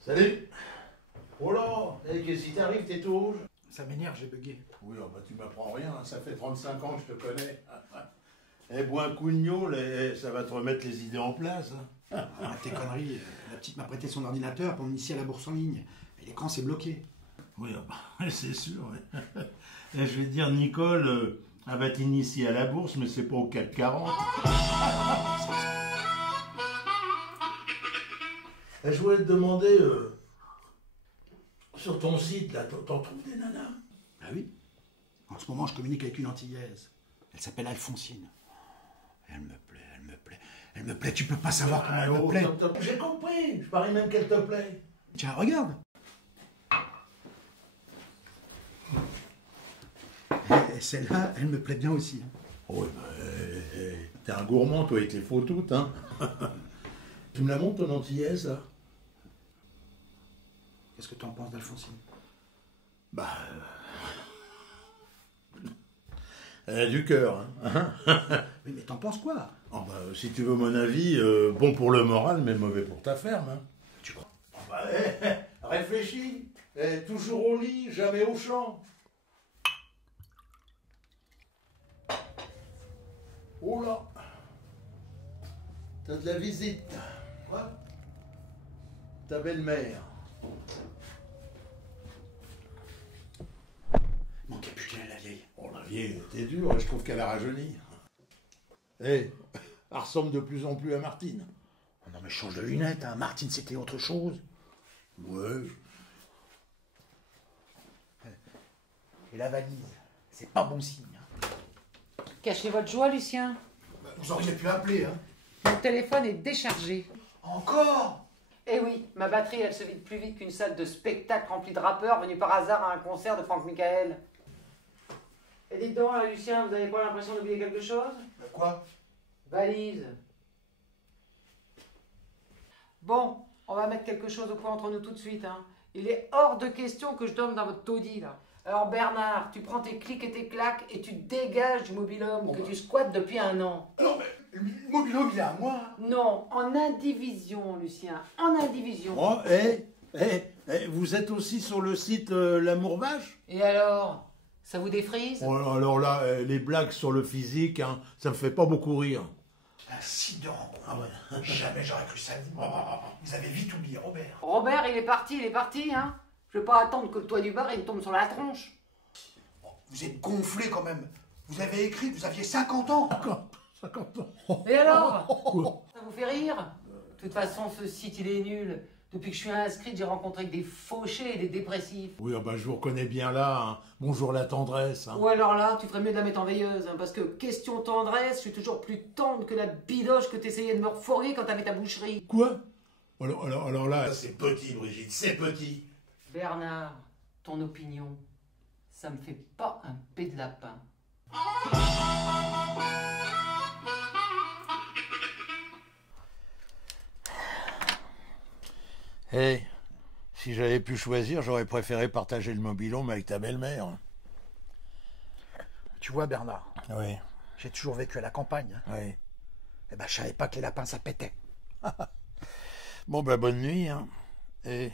Salut. Oh là, qu'est-ce qui t'arrive, t'es tout rouge? Ça m'énerve, j'ai bugué. Oui, oh bah tu m'apprends rien, hein. Ça fait 35 ans que je te connais. Eh, bois un coup de gnôle et ça va te remettre les idées en place. Hein. Ah, tes conneries, la petite m'a prêté son ordinateur pour m'initier à la bourse en ligne. Et l'écran s'est bloqué. Oui, oh bah, c'est sûr. Ouais. Et je vais te dire, Nicole, elle va t'initier à la bourse, mais c'est pas au CAC 40. Et je voulais te demander, sur ton site, là, t'en trouves des nanas? Ah oui. En ce moment, je communique avec une Antillaise. Elle s'appelle Alphonsine. Elle me plaît, elle me plaît. Elle me plaît, tu peux pas savoir comment elle me plaît. J'ai compris, je parie même qu'elle te plaît. Tiens, regarde. Et celle-là, elle me plaît bien aussi. Oui, bah, t'es un gourmand, toi, avec les faux toutes, hein. Tu me la montres, ton Antillaise, là? Qu'est-ce que tu en penses d'Alphonsine? Bah... elle a du cœur, hein. Oui, mais t'en penses quoi? Oh bah, si tu veux mon avis, bon pour le moral, mais mauvais pour ta ferme, hein. Tu crois? Oh bah, réfléchis. Toujours au lit, jamais au champ. Oh là, t'as de la visite. Quoi? Ta belle-mère. Manquait plus qu'elle, la vieille. Oh, la vieille, t'es dure, je trouve qu'elle a rajeuni. Elle ressemble de plus en plus à Martine. Oh non, mais change de lunettes, hein. Martine, c'était autre chose. Ouais. Et la valise, c'est pas bon signe. Hein. Cachez votre joie, Lucien. Vous auriez pu appeler, hein. Mon téléphone est déchargé. Encore? Eh oui, ma batterie, elle se vide plus vite qu'une salle de spectacle remplie de rappeurs venus par hasard à un concert de Franck Michael. Et dites donc, Lucien, vous avez pas l'impression d'oublier quelque chose? Quoi? Valise. Bon, on va mettre quelque chose au point entre nous tout de suite, hein. Il est hors de question que je dorme dans votre taudis, là. Alors Bernard, tu prends tes clics et tes claques et tu dégages du mobil-homme que tu squattes depuis 1 an. Non, mais le mobil-home, il est à moi. Non, en indivision, Lucien, en indivision. Oh, vous êtes aussi sur le site L'Amour Vache? Et alors, ça vous défrise? Oh, alors là, les blagues sur le physique, hein, ça me fait pas beaucoup rire. Un site de rencontre. Ah ouais. Jamais j'aurais cru ça. Vous avez vite oublié Robert. Robert, il est parti, hein. Je vais pas attendre que le toit du bar, il me tombe sur la tronche. Oh, vous êtes gonflé quand même. Vous avez écrit que vous aviez 50 ans. 50 ans. Et alors? Quoi? Ça vous fait rire? De toute façon, ce site, il est nul. Depuis que je suis inscrite, j'ai rencontré que des fauchés et des dépressifs. Oui, oh bah, je vous reconnais bien là. Hein. Bonjour la tendresse. Hein. Ou alors là, tu ferais mieux de la mettre en veilleuse, hein, parce que question tendresse, je suis toujours plus tendre que la bidoche que t'essayais de me refourguer quand t'avais ta boucherie. Quoi? Alors là, c'est petit, Brigitte, c'est petit. Bernard, ton opinion, ça me fait pas un pet de lapin. Si j'avais pu choisir, j'aurais préféré partager le mobil-home avec ta belle-mère. Tu vois, Bernard, Oui. j'ai toujours vécu à la campagne. Hein. Oui. Eh ben, je savais pas que les lapins, ça pétait. Bon, bah, bonne nuit. Hein. Et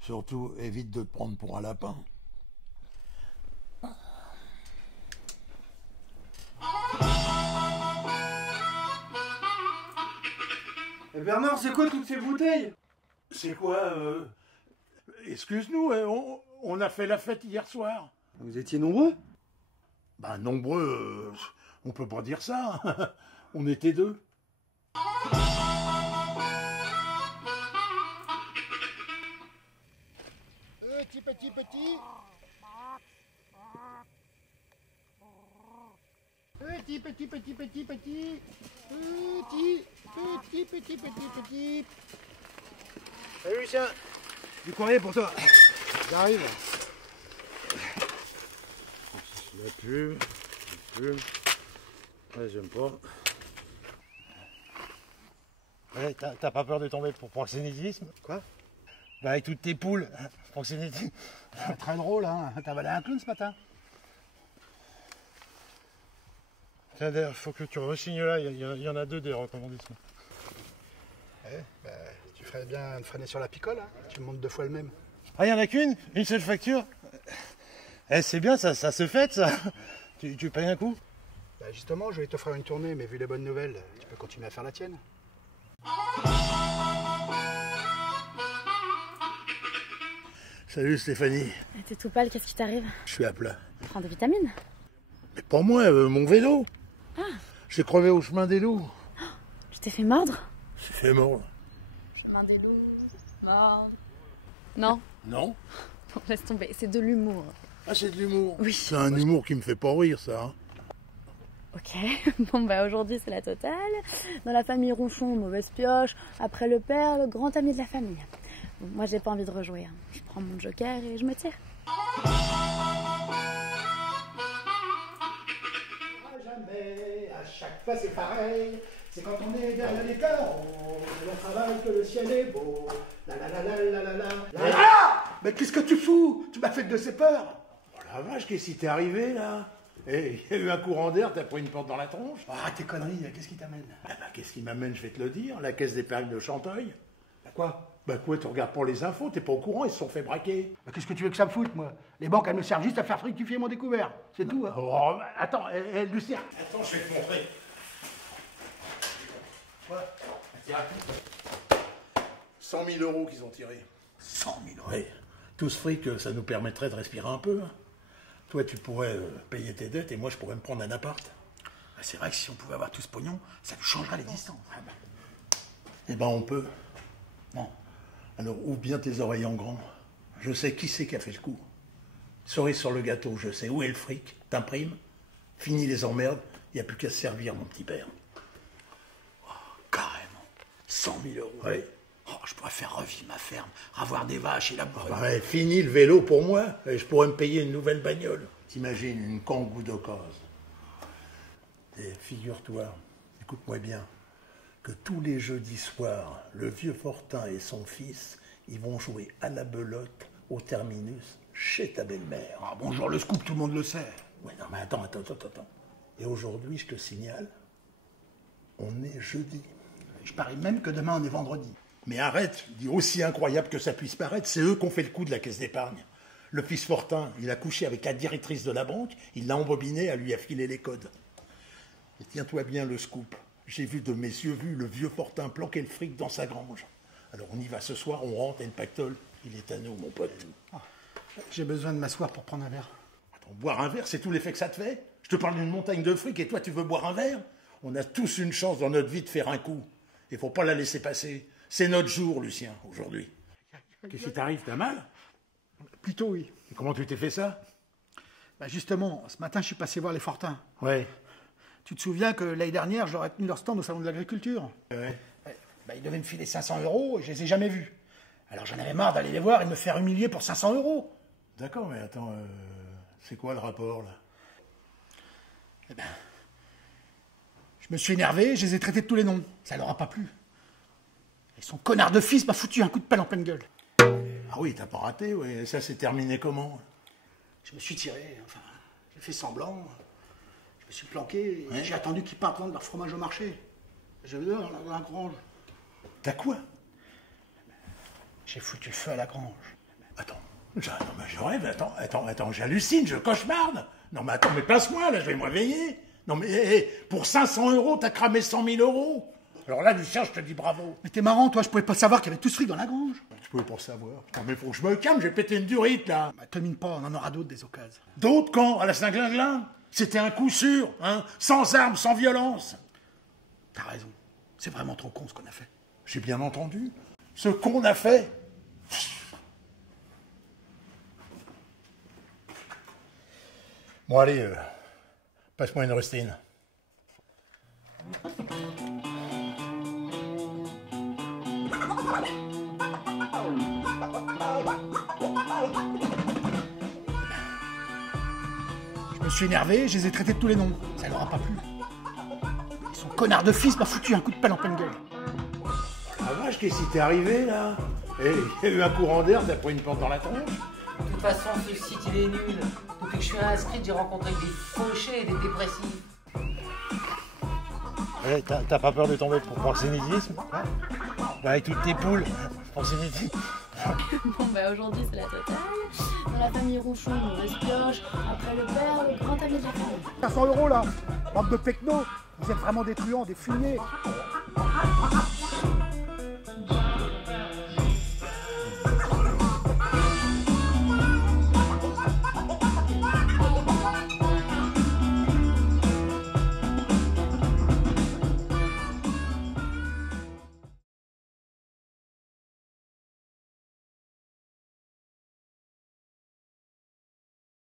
surtout, évite de te prendre pour un lapin. Et Bernard, c'est quoi toutes ces bouteilles? C'est quoi Excuse-nous, on a fait la fête hier soir. Vous étiez nombreux? Ben, nombreux, on peut pas dire ça. Hein. On était 2. Petit, petit, petit. Petit, petit, petit, petit, petit. Petit, petit, petit, petit. Salut Lucien, du courrier pour toi. J'arrive. La plume. Ouais, j'aime pas. Ouais, t'as pas peur de tomber pour proxénétisme? Quoi? Bah avec toutes tes poules, proxénétisme. Très drôle, hein. T'as avalé un clown ce matin. Tiens, d'ailleurs, faut que tu re-signes là, il y en a 2 des recommandissements. Ouais, bah, tu ferais bien de freiner sur la picole, hein. Tu me montres 2 fois le même. Ah, il y en a qu'une? Une seule facture? Eh, c'est bien, ça se fête, ça. Tu payes un coup? Bah justement, je vais t'offrir une tournée, mais vu les bonnes nouvelles, tu peux continuer à faire la tienne. Salut Stéphanie, T'es tout pâle, qu'est-ce qui t'arrive? je suis à plat. Prends des vitamines. Mais pas moi, mon vélo. J'ai crevé au chemin des loups. Tu t'es fait mordre? C'est fait mort. Chemin des loups. Mordre. Non, Non? bon, laisse tomber, c'est de l'humour. Ah, c'est de l'humour. Oui. C'est un humour qui me fait pas rire, ça. Hein. Ok, bon bah aujourd'hui c'est la totale. Dans la famille Ronchon, mauvaise pioche. Après le père, le grand ami de la famille. Bon, moi j'ai pas envie de rejouer. Hein. Je prends mon joker et je me tire. Jamais, à chaque fois c'est pareil. C'est quand on est derrière les carreaux, et l'on travaille que le ciel est beau. La la la la la la la. Ah! Mais qu'est-ce que tu fous? Tu m'as fait de ces peurs. Oh la vache, qu'est-ce qui t'est arrivé, là? Eh, il y a eu un courant d'air, t'as pris une porte dans la tronche? Ah, tes conneries, qu'est-ce qui t'amène? Ah bah, qu'est-ce qui m'amène, je vais te le dire, la caisse d'épargne de Chanteuil. Bah quoi? Bah quoi, tu regardes pas les infos, t'es pas au courant, ils se sont fait braquer. Bah qu'est-ce que tu veux que ça me foute, moi? Les banques, elles me servent juste à faire fructifier mon découvert. C'est tout, hein. Oh, bah, attends, Lucien. Attends, je vais te montrer. Quoi? Tiens. 100 000 euros qu'ils ont tirés. 100 000 euros. Oui, tout ce fric, ça nous permettrait de respirer un peu. Hein. Toi, tu pourrais payer tes dettes et moi, je pourrais me prendre un appart. Ah, c'est vrai que si on pouvait avoir tout ce pognon, ça nous changerait les distances. Ah bah. Eh ben, on peut. Bon. Alors, ouvre bien tes oreilles en grand. Je sais qui c'est qui a fait le coup. Cerise sur le gâteau, je sais. Où est le fric? T'imprimes. Fini les emmerdes. Il n'y a plus qu'à se servir, mon petit père. Oh, carrément. 100 000 euros. Oui. Oh, je pourrais faire revivre ma ferme, ravoir des vaches et la bourre. Ouais, fini le vélo pour moi. Et je pourrais me payer une nouvelle bagnole. T'imagines, une Kangoo d'occasion. Et figure-toi, écoute-moi bien, que tous les jeudis soirs, le vieux Fortin et son fils, ils vont jouer à la belote au terminus chez ta belle-mère. Ah, bonjour le scoop, tout le monde le sait. Ouais, non, mais attends. Et aujourd'hui, je te signale, on est jeudi. Je parie même que demain on est vendredi. Mais arrête, dis aussi incroyable que ça puisse paraître, c'est eux qui ont fait le coup de la caisse d'épargne. Le fils Fortin, il a couché avec la directrice de la banque, il l'a embobiné, elle lui a filé les codes. Et tiens-toi bien le scoop. J'ai vu de mes yeux vus le vieux Fortin planquer le fric dans sa grange. Alors on y va ce soir, on rentre et le pactole, il est à nous, mon pote. Ah, j'ai besoin de m'asseoir pour prendre un verre. Attends, boire un verre, c'est tout l'effet que ça te fait? Je te parle d'une montagne de fric et toi tu veux boire un verre? On a tous une chance dans notre vie de faire un coup. Il faut pas la laisser passer. C'est notre jour, Lucien, aujourd'hui. Qu'est-ce qui t'arrive? T'as mal? Plutôt oui. Et comment tu t'es fait ça? Bah justement, ce matin je suis passé voir les Fortins. Ouais. Tu te souviens que l'année dernière, je leur ai tenu leur stand au salon de l'agriculture? Ouais. Bah, ils devaient me filer 500 euros et je les ai jamais vus. Alors j'en avais marre d'aller les voir et de me faire humilier pour 500 euros. D'accord, mais attends, c'est quoi le rapport, là? Eh ben, je me suis énervé, je les ai traités de tous les noms. Ça leur a pas plu. Et son connard de fils m'a foutu un coup de pelle en pleine gueule. Ah oui, t'as pas raté, ouais. Ça s'est terminé comment? Je me suis tiré, enfin, j'ai fait semblant. Je me suis planqué, et Ouais. j'ai attendu qu'ils partent vendre leur fromage au marché. Je vais dans la grange. T'as quoi? J'ai foutu le feu à la grange. Attends, non, mais je rêve, attends, j'hallucine, je cauchemarde. Non mais attends, mais passe-moi, là, je vais me réveiller. Non mais, pour 500 euros, t'as cramé 100 000 euros. Alors là, Lucien, je te dis bravo. Mais t'es marrant, toi, je pouvais pas savoir qu'il y avait tout ce fric dans la grange. Tu pouvais pas savoir. Non mais faut que je me calme, j'ai pété une durite, là. Bah, te mine pas, on en aura d'autres des occasions. D'autres quand? À la Saint-Glinglin? C'était un coup sûr, hein. Sans armes, sans violence. T'as raison, c'est vraiment trop con ce qu'on a fait. J'ai bien entendu. Ce qu'on a fait. Bon, allez, passe-moi une rustine. me suis énervé, je les ai traités de tous les noms. Ça leur a pas plu. Et son connard de fils m'a foutu un coup de pelle en pleine gueule. Ah vache, qu'est-ce qui t'est arrivé là? Eh, il y a eu un courant d'air, t'as pris une porte dans la tronche? De toute façon, ce site, il est nul. Depuis que je suis inscrite, j'ai rencontré des fauchés et des dépressifs. Eh, t'as pas peur de tomber pour proxénétisme? Hein? Bah, avec toutes tes poules, proxénétisme. Bon bah aujourd'hui c'est la totale. Dans la famille Rouchon, mauvaise pioche. Après le père, le grand ami de la famille. 500 € là, bande de pecnos. Vous êtes vraiment des truands, des fumiers.